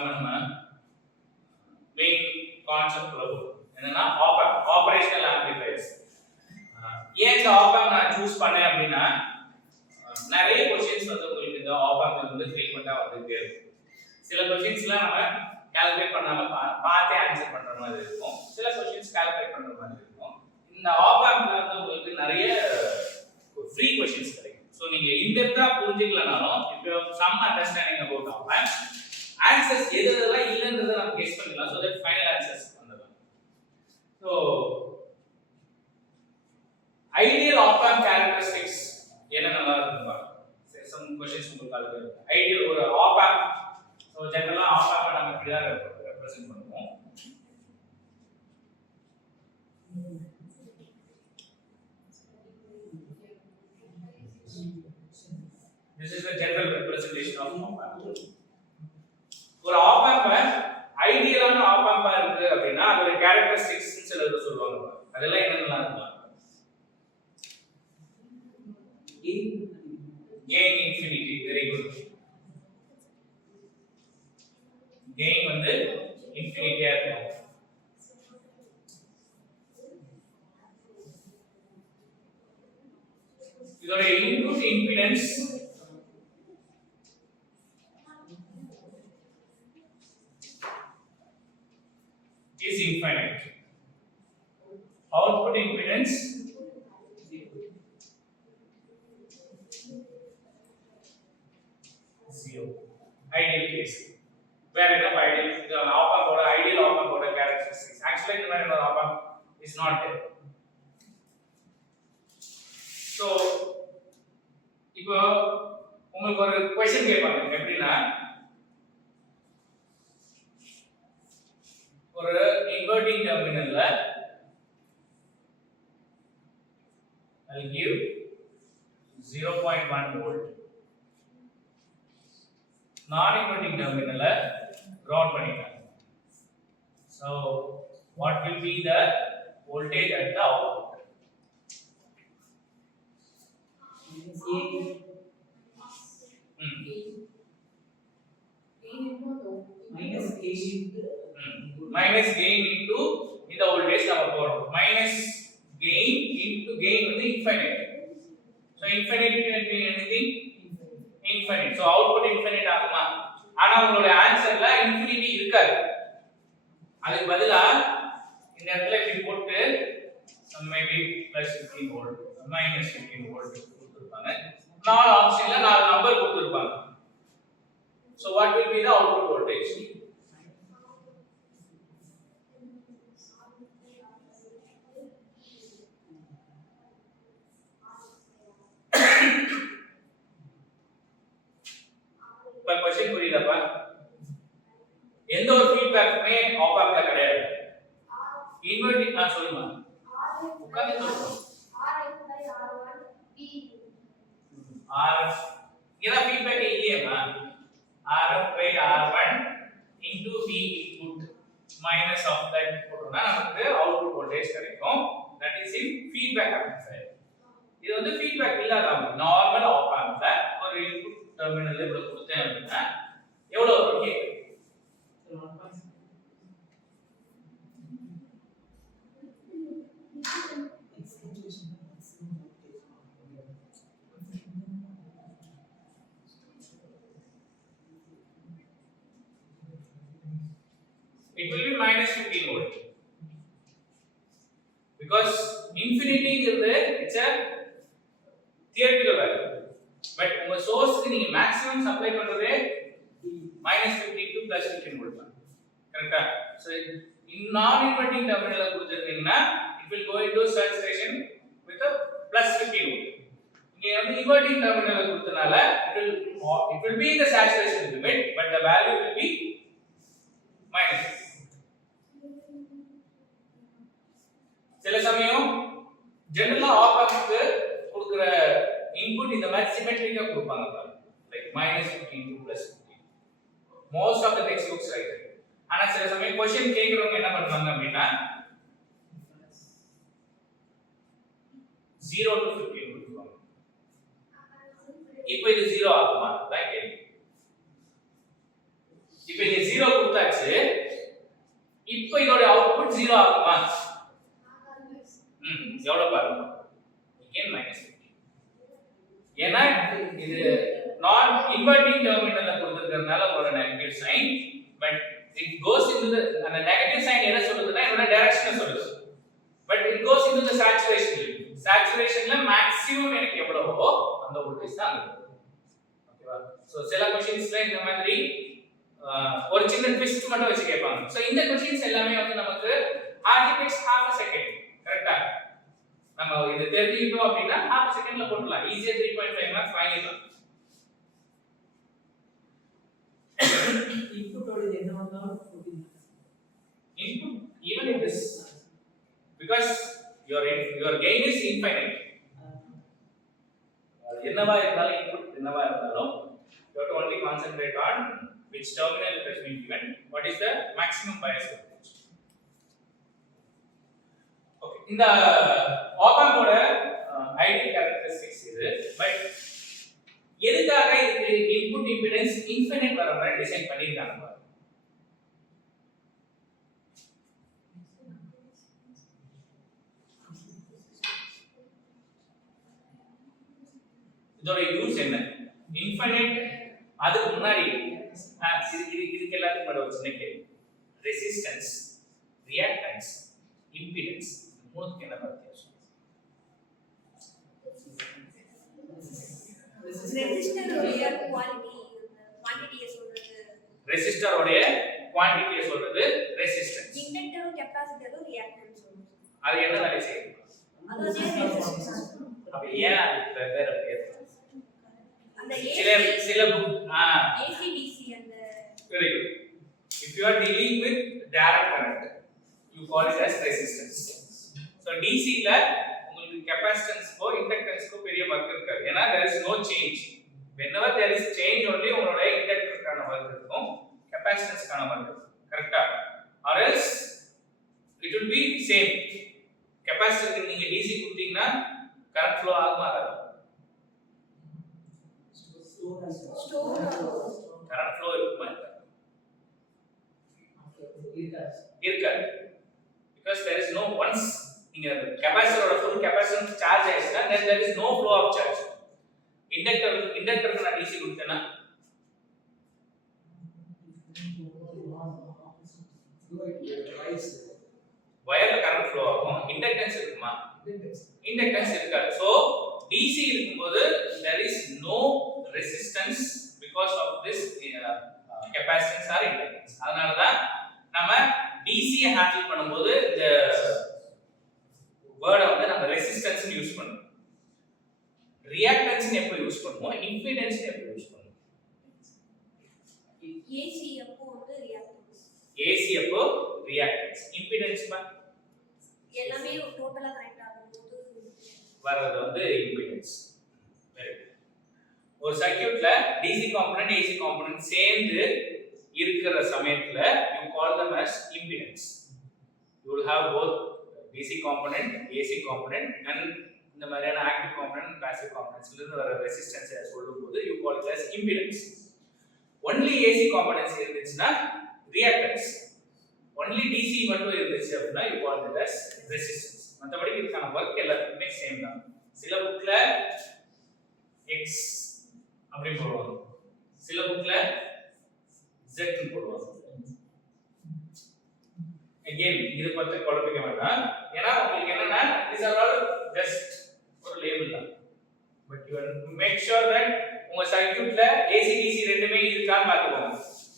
நம்ம மெயின் கான்செப்ட் என்னன்னா ஆபரேஷனல் ஆம்பிளிஃபையர்ஸ். ஏன் இந்த ஆப் ஆம்ப் நான் சூஸ் பண்ணேன் அப்படின்னா நிறைய क्वेश्चंस வந்து உங்களுக்கு இந்த ஆப் ஆம்ப்ல வந்து ஃப்ரீக்வெண்டா வந்துட்டே இருக்கு. சில क्वेश्चंसலாம் நம்ம கால்குலேட் பண்ணாம பார்த்தே ஆன்சர் பண்ற மாதிரி இருக்கும், சில क्वेश्चंस கால்குலேட் பண்ற மாதிரி இருக்கும். இந்த ஆப் ஆம்ப்ல வந்து உங்களுக்கு நிறைய ஃப்ரீ क्वेश्चंस கிடைக்கும். சோ நீங்க இன்டெப்தா புரிஞ்சிக்கலனாலும் if you have some understanding about op amp answers எதெல்லாம் இல்லன்றதை நம்ம கெஸ் பண்ணிடலாம். சோ தட் ஃபைனல் ஆன்சர்ஸ் வந்துடலாம். So ideal op amp characteristics என்னென்னலாம் இருக்குன்னு பாருங்க. some questions உங்களுக்கு அதுல ஐடியல் ஒரு ஆப் ஆம்ப். சோ ஜெனரலா ஆப் ஆம்ப் நம்ம இப்படி தான் ரெப்ரசன்ட் பண்ணுவோம். This is the general representation of op amp. ஒரு op amp ஐடியலான op amp இருக்கு அப்படினா அதோட characteristics சிலது சொல்வாங்க. அதெல்லாம் என்னென்னலாம் இருக்குமா? gain infinity, very good. gain வந்து infinity ஆ இருக்கும். இதோட input impedance is infinite. Output impedance zero. Ideal case. Where enough ideal the op amp or ideal op amp or characteristics. Actually, the matter of op amp is not there. So, இப்போ உங்களுக்கு ஒரு क्वेश्चन கேட்பாங்க எப்படின்னா ஒரு இன்வெர்ட்டிங் டெர்மினல்ல I'll give 0.1 volt. நான் இன்வெர்ட்டிங் டெர்மினல்ல கிரவுண்ட் பண்ணிட்டாங்க. So what will be the voltage at the output? Minus gain into இந்த voltage நம்ம போறோம். minus gain into gain வந்து infinite. So infinite means anything infinite. So output infinite ஆகுமா? ஆனா உங்களுடைய ஆன்சர்ல infinity இருக்காது. அதுக்கு பதிலா இந்த இடத்துல இப்படி போட்டு maybe plus 15 volt minus 15 volt கொடுத்திருப்பாங்க. நாலு ஆப்ஷன்ல நாலு நம்பர் கொடுத்திருப்பாங்க. So what will be the output voltage? இப்ப क्वेश्चन புரியுதாப்பா? எந்த ஒரு ஃபீட்பேக்குமே ஆப் ஆம்ப்ல கிடையாது. இன்வெர்ட்டிங் சொல்லுங்க. உட்கார்ந்து சொல்லுங்க. RF இதான் ஃபீட்பேக் இல்லையேமா. RF by R1 into V input minus of that போட்டோம்னா நமக்கு அவுட்புட் வோல்டேஜ் கிடைக்கும். that is in feedback amplifier. இது வந்து ஃபீட்பேக் இல்லாத நார்மல் ஆப் ஆம்ப்ல ஒரு இன்புட் டெர்மினல்ல இவ்வளவு கொடுத்தேன் அப்படினா எவ்வளவு வரும் கேக்குது. It will be minus 15 volt because infinity is it's a theoretical value but உங்க சோர்ஸ்க்கு நீங்க மேக்ஸிமம் சப்ளை பண்றதே minus 15 to plus 15 volt தான் கரெக்ட்டா. so in non inverting terminal கொடுத்திருந்தீங்கன்னா it will go into saturation with a plus 15 volt. இங்க வந்து inverting terminal கொடுத்தனால it will be in the saturation limit but the value will be minus. சில சமயம் ஜெனரலா ஆப் ஆம்ப்க்கு கொடுக்கிற இன்புட் இந்த மாதிரி சிமெட்ரிக்கா கொடுப்பாங்க பாருங்க லைக் -15 to +15 most of the textbooks right. ஆனா சில சமயம் क्वेश्चन கேக்குறவங்க என்ன பண்ணுவாங்க அப்படினா 0 to 15 கொடுப்பாங்க. இப்போ இது 0 ஆகுமா ரைட்? இப்போ இங்க 0 கொடுத்தாச்சு. இப்போ இதோட அவுட்புட் 0 ஆகுமா? எவ்வளவு பாருங்க again -15. ஏனா இது நான் இன்வெர்ட்டிங் டெர்மினல்ல கொடுத்திருக்கிறதுனால ஒரு negative sign but it goes into அந்த நெகட்டிவ் சைன் என்ன சொல்லுதுன்னா இதோட டைரக்ஷனை சொல்லுது but it goes into the saturation limit. Saturationல maximum எனக்கு எவ்வளவோ அந்த வோல்டேஜ் தான் அங்க இருக்கும். ஓகேவா? சோ சில क्वेश्चंसல இந்த மாதிரி ஒரு சின்ன ட்விஸ்ட் மட்டும் வச்சு கேட்பாங்க. சோ இந்த क्वेश्चंस எல்லாமே வந்து நமக்கு hardly takes half a second. கரெக்ட்டா? நம்ம இது தெரிஞ்சிட்டோம் அப்படினா half a secondல போடலாம். ஈஸியா 3.5 மார்க்ஸ் வாங்கிடலாம். இன்புட் ஓட என்ன வந்தாலும் போடுங்க. Input even if this because your gain is infinite. என்னவா இருந்தாலும் input என்னவா இருந்தாலும் you have to only concentrate on which terminal it has been given, what is the maximum bias voltage. Okay, இந்த op amp ஓட ideal characteristics இது, but எதுக்காக இதுக்கு input impedance infinite வர மாதிரி டிசைன் பண்ணிருக்காங்க பாருங்க. இதோட யூஸ் என்ன? இன்ஃபினிட் அதுக்கு முன்னாடி இதுக்கு எல்லாத்துக்கும் முன்னாடி ஒரு சின்ன கேள்வி. ரெசிஸ்டன்ஸ், ரியாக்டன்ஸ், இம்பிடன்ஸ் மூணுக்கு என்ன வித்தியாசம்? ரெசிஸ்டரோட குவாண்டிட்டியை சொல்றது, ரெசிஸ்டரோட குவாண்டிட்டியை சொல்றது ரெசிஸ்டன்ஸ். இண்டக்டரும் கெபாசிட்டரும் ரியாக்டன்ஸ் சொல்றது. அது என்ன வேலை செய்யும்? அது ரெசிஸ்டன்ஸ். அப்ப ஏன் அது வேற பேர்? அந்த சில AC DC அந்த very good. If you are dealing with direct current, you call it as resistance. So DC ல உங்களுக்கு கெபாசிட்டன்ஸ்க்கோ இண்டக்டன்ஸ்க்கோ பெரிய வர்க் இருக்காது. ஏன்னா there is no change. Whenever there is change only உங்களோட இண்டக்டருக்கான வர்க் இருக்கும், கெபாசிட்டன்ஸ்க்கான வர்க் இருக்கும். கரெக்ட்டா? or else it will be same. கெபாசிட்டருக்கு நீங்க DC கொடுத்தீங்கன்னா current flow ஆகுமா ஆகாதா? current flow இருக்குமா? இருக்காது. because there is no once நீங்க கெபாசிட்டரோட full capacitance charge ஆயிடுச்சுனா then there is no flow of charge. இண்டக்டருக்கு நான் DC கொடுத்தேன்னா வயர்ல current flow ஆகும். இண்டக்டன்ஸ் இருக்குமா? இண்டக்டன்ஸ் இருக்காது. so DC இருக்கும்போது there is no resistance because of this capacitance or inductance. அதனால தான் நம்ம DC ஹேண்டில் பண்ணும்போது இந்த வேர்ட் வந்து நம்ம ரெசிஸ்டன்ஸ் னு யூஸ் பண்ணுவோம். ரியாக்டன்ஸ் னு எப்போ யூஸ் பண்ணுவோம்? இம்பிடன்ஸ் னு எப்போ யூஸ் பண்ணுவோம்? AC அப்போ வந்து ரியாக்டன்ஸ். AC அப்போ ரியாக்டன்ஸ். இம்பிடன்ஸ் எல்லாமே டோட்டலா கரெக்ட் ஆகும்போது வரது வந்து இம்பிடன்ஸ். Very good. ஒரு சர்க்யூட்ல DC காம்போனன்ட் AC காம்போனன்ட் சேர்ந்து இருக்கிற சமயத்துல you call them as impedance. You will have both DC component, AC component and இந்த மாதிரியான active component, passive components இருந்து வர ரெசிஸ்டன்ஸ் சொல்லும்போது you call it as impedance. Only AC components இருந்துச்சுன்னா reactance. Only DC மட்டும் இருந்துச்சு அப்படின்னா you call it as resistance. மத்தபடி இதுக்கான வர்க் எல்லாத்துக்குமே சேம் தான். சில புக்ல X அப்படி போடுவாங்க, சில புக்ல Z னு போடுவாங்க. again இது பத்தி குழப்பிக்க வேண்டாம். ஏன்னா உங்களுக்கு என்னன்னா these are all just ஒரு லேபிள் தான். but you have to make sure that உங்க சர்க்யூட்ல AC DC ரெண்டுமே இருக்கான்னு பாத்துக்கோங்க.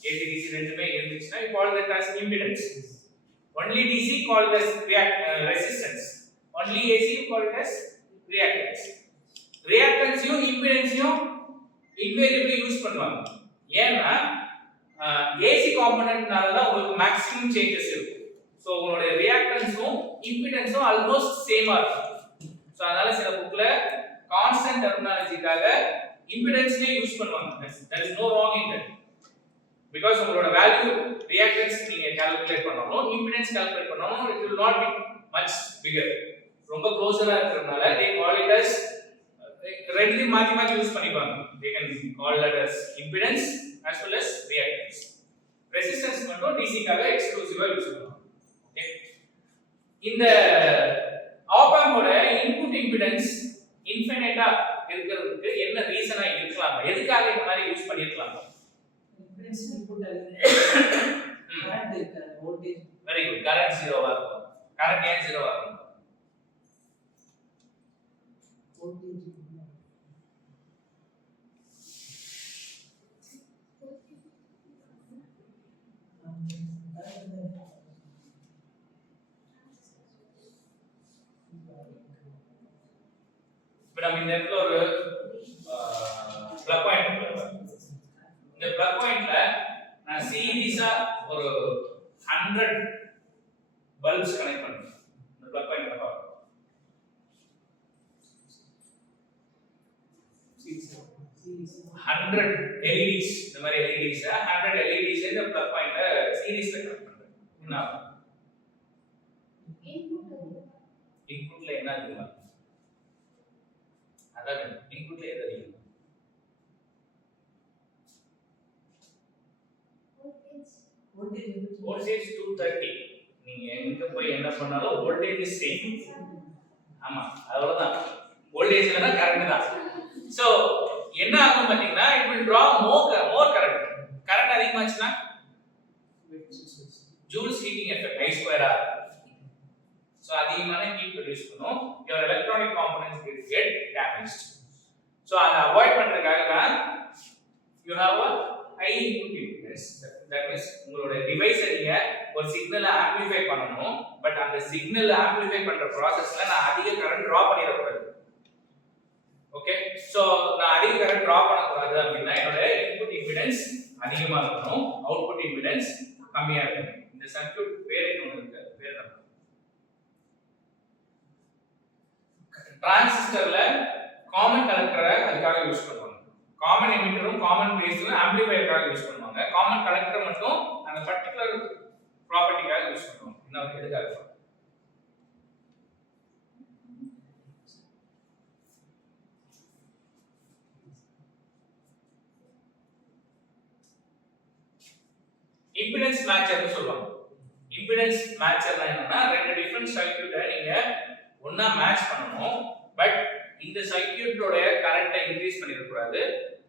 AC DC ரெண்டுமே இருந்துச்சுன்னா you call that as impedance. only DC call it as resistance. only AC you call it as reactance. reactance யும் impedance யும் invariably யூஸ் பண்ணுவாங்க. ஏன்னா AC காம்போனன்ட்னால தான் உங்களுக்கு மேக்ஸிமம் சேஞ்சஸ் இருக்கும். சோ உங்களுடைய ரியாக்டன்ஸும் இம்பிடன்ஸும் ஆல்மோஸ்ட் சேமா இருக்கும். சோ அதனால சில புக்ல கான்ஸ்டன்ட் டெர்மினாலஜிக்காக இம்பிடன்ஸ்னே யூஸ் பண்ணுவாங்க. there is no wrong in that. because உங்களோட வேல்யூ ரியாக்டன்ஸ் நீங்க கால்குலேட் பண்ணனும், இம்பிடன்ஸ் கால்குலேட் பண்ணனும், it will not be much bigger. ரொம்ப க்ளோஸரா இருக்கறனால they call it as ரெண்டு மாத்தி மாத்தி யூஸ் பண்ணிப்பாங்க. they can call that as impedance as well as reactance. resistance மட்டும் DC காக எக்ஸ்க்ளூசிவா யூஸ் பண்ணுவாங்க. ஓகே, இந்த op amp ஓட இன்புட் இம்பிடன்ஸ் இன்ஃபினிட்டா இருக்கிறதுக்கு என்ன ரீசனா இருக்கலாம்? எதுக்காக இந்த மாதிரி யூஸ் பண்ணிருக்கலாம்? இம்பிடன்ஸ் இன்புட் ஆகுது. கரண்ட் இருக்காது, வோல்டேஜ். Very good. கரண்ட் ஜீரோவா இருக்கும். கரண்ட் ஏன் ஜீரோவா இருக்கும்? நம்ம இந்த இடத்துல ஒரு பிளக் பாயிண்ட் இருக்கு. இந்த பிளக் பாயிண்ட்ல நான் சீரிஸா ஒரு 100 பல்ப்ஸ் கனெக்ட் பண்றேன். இந்த பிளக் பாயிண்ட்ல பாருங்க. 100 LEDs இந்த மாதிரி LEDs 100 LEDs இந்த பிளக் பாயிண்ட்ல சீரிஸ்ல கனெக்ட் பண்றேன். என்ன ஆகும்? இன்புட்ல என்ன அதிகமா? அதான் இன்புட்ல எது அதிகம்? வோல்டேஜ் 230. நீங்க எங்க போய் என்ன பண்ணாலும் வோல்டேஜ் சேம். ஆமா, அவ்வளவுதான். வோல்டேஜ்ல தான் கரண்ட் தான். சோ என்ன ஆகும் பாத்தீங்கன்னா it will draw more current. Current அதிகமாச்சுனா Joule's heating effect I square R. So அதிகமான ஹீட் ப்ரொடியூஸ் பண்ணும். your electronic components will get damaged. So அதை அவாய்ட் பண்றதுக்காக தான் you have a high input impedance. that means உங்களோட டிவைஸை நீங்க ஒரு சிக்னலை ஆம்பிளிஃபை பண்ணணும். பட் அந்த சிக்னலை ஆம்பிளிஃபை பண்ற processல நான் அதிக கரண்ட் டிரா பண்ணிர கூடாது. ஓகே, சோ நான் அதிக கரண்ட் டிரா பண்ண கூடாது அப்படினா என்னோட இன்புட் இம்பிடன்ஸ் அதிகமா இருக்கணும், அவுட்புட் இம்பிடன்ஸ் கம்மியா இருக்கணும். இந்த சர்க்யூட் பேர் என்ன இருக்கு? பேர் என்ன? டிரான்சிஸ்டர்ல காமன் கலெக்டரை அதுக்காக யூஸ் பண்ணுவாங்க. காமன் எமிட்டரும் காமன் பேஸும் ஆம்பிளிஃபையருக்காக யூஸ் பண்ணுவாங்க. காமன் கலெக்டர் மட்டும் அந்த பர்టిక్యులர் ப்ராப்பர்ட்டிக்காக யூஸ் பண்ணுவாங்க. என்ன எதுக்காக? இம்பிடன்ஸ் மேட்சர்னு சொல்லுவாங்க. இம்பிடன்ஸ் மேட்சர்னா என்னன்னா ரெண்டு டிஃபரண்ட் சர்க்யூட்டை நீங்க ஒண்ணா மேட்ச் பண்ணனும். பட் இந்த சர்க்யூட்டோட கரண்ட்டை இன்கிரீஸ் பண்ணிர கூடாது,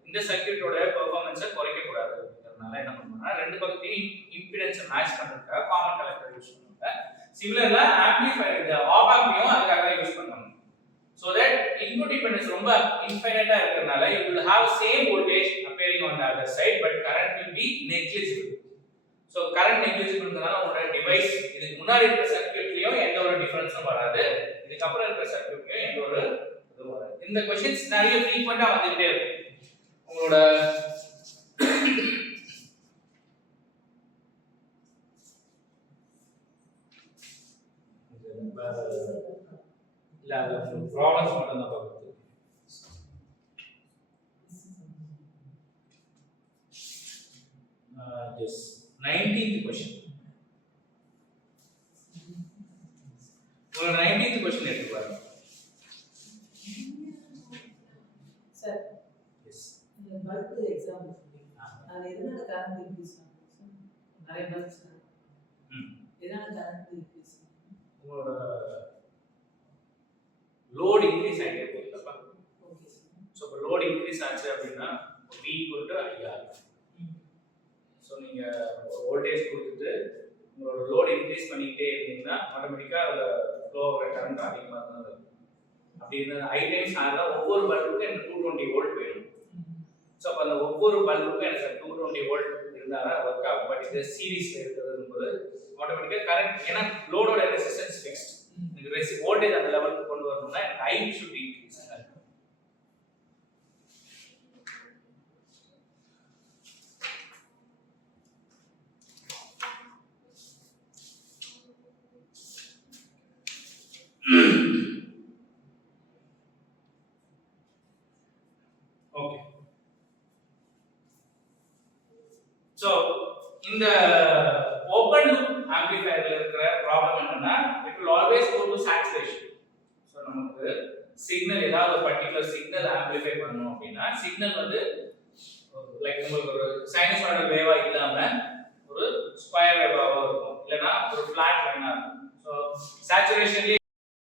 இந்த சர்க்யூட்டோட பெர்ஃபார்மன்ஸை குறைக்க கூடாது. அதனால என்ன பண்ணுவாங்கன்னா ரெண்டு பக்கத்தையும் இம்பிடன்ஸை மேட்ச் பண்றதுக்காக காமன் கலெக்டர் யூஸ் பண்ணுவாங்க. சிமிலர்லா ஆம்பிளிஃபையர் இந்த ஆப் ஆம்பையும் அதுக்காக யூஸ் பண்ணுவாங்க. so that input impedance ரொம்ப infinite-ஆ இருக்கறனால you will have same voltage appearing on the other side but current will be negligible. so current negligible-னால உங்க டிவைஸ் இதுக்கு முன்னாடி இருக்கிற சர்க்யூட்லயும் எந்த ஒரு டிஃபரன்ஸும் வராது, இதுக்கு அப்புறம் இருக்கிற சர்க்யூட்லயும் எந்த ஒரு இதுவும் வராது. இந்த क्वेश्चंस நிறைய ஃப்ரீக்வென்ட்டா வந்துட்டே இருக்கும். உங்களோட இல்ல அது ப்ராப்ளம்ஸ் மட்டும் தான் பார்க்குது. yes 19th question. ஒரு 19th question எடுத்து பாருங்க. சார் எஸ் இந்த பல்ப் எக்ஸாம்பிள் சொல்லுங்க. அது எதனால கரண்ட் இன்க்ரீஸ் ஆகுது? நிறைய பல்ப்ஸ் எதனால கரண்ட் இன்க்ரீஸ் ஆகுது? உங்களோட லோட் இன்க்ரீஸ் ஆகிட்டே போகுதுப்பா. Okay sir. ஸோ இப்போ லோட் இன்க்ரீஸ் ஆச்சு அப்படின்னா V = IR. ஸோ நீங்கள் ஒரு வோல்டேஜ் கொடுத்துட்டு உங்களோட லோட் இன்க்ரீஸ் பண்ணிக்கிட்டே இருந்தீங்கன்னா ஆட்டோமேட்டிக்காக அதில் ஃப்ளோ ஆகிற கரண்ட் அதிகமாக தான் இருக்கும். அப்படி இருந்தால் I டைம்ஸ் ஆனால் ஒவ்வொரு பல்புக்கும் எனக்கு 220 வோல்ட் வேணும். ஸோ அப்போ அந்த ஒவ்வொரு பல்புக்கும் எனக்கு 220 வோல்ட் இருந்தால் தான் ஒர்க் ஆகும். பட் இது சீரீஸில் இருக்கிறது போது ஆட்டோமேட்டிக்காக கரண்ட், ஏன்னா லோடோட ரெசிஸ்டன்ஸ் ஃபிக்ஸ்ட், எனக்கு வோல்டேஜ் அந்த லெவலுக்கு கொண்டு வரணும்னா எனக்கு I should increase. Okay, so இந்த ஓபன் லூப் ஆம்பிளிஃபையர்ல இருக்கிற ப்ராப்ளம் என்னன்னா it will always go to saturation. So நமக்கு சிக்னல் ஏதாவது ஒரு பர்టిక్యులர் சிக்னல் ஆம்பிளிஃபை பண்ணனும் அப்படினா சிக்னல் வந்து லைக் உங்களுக்கு ஒரு சைனசாய்டல் வேவா இல்லாம ஒரு ஸ்கொயர் வேவாவா இருக்கும், இல்லனா ஒரு ஃபிளாட் லைனா இருக்கும். சோ சேச்சுரேஷன்ல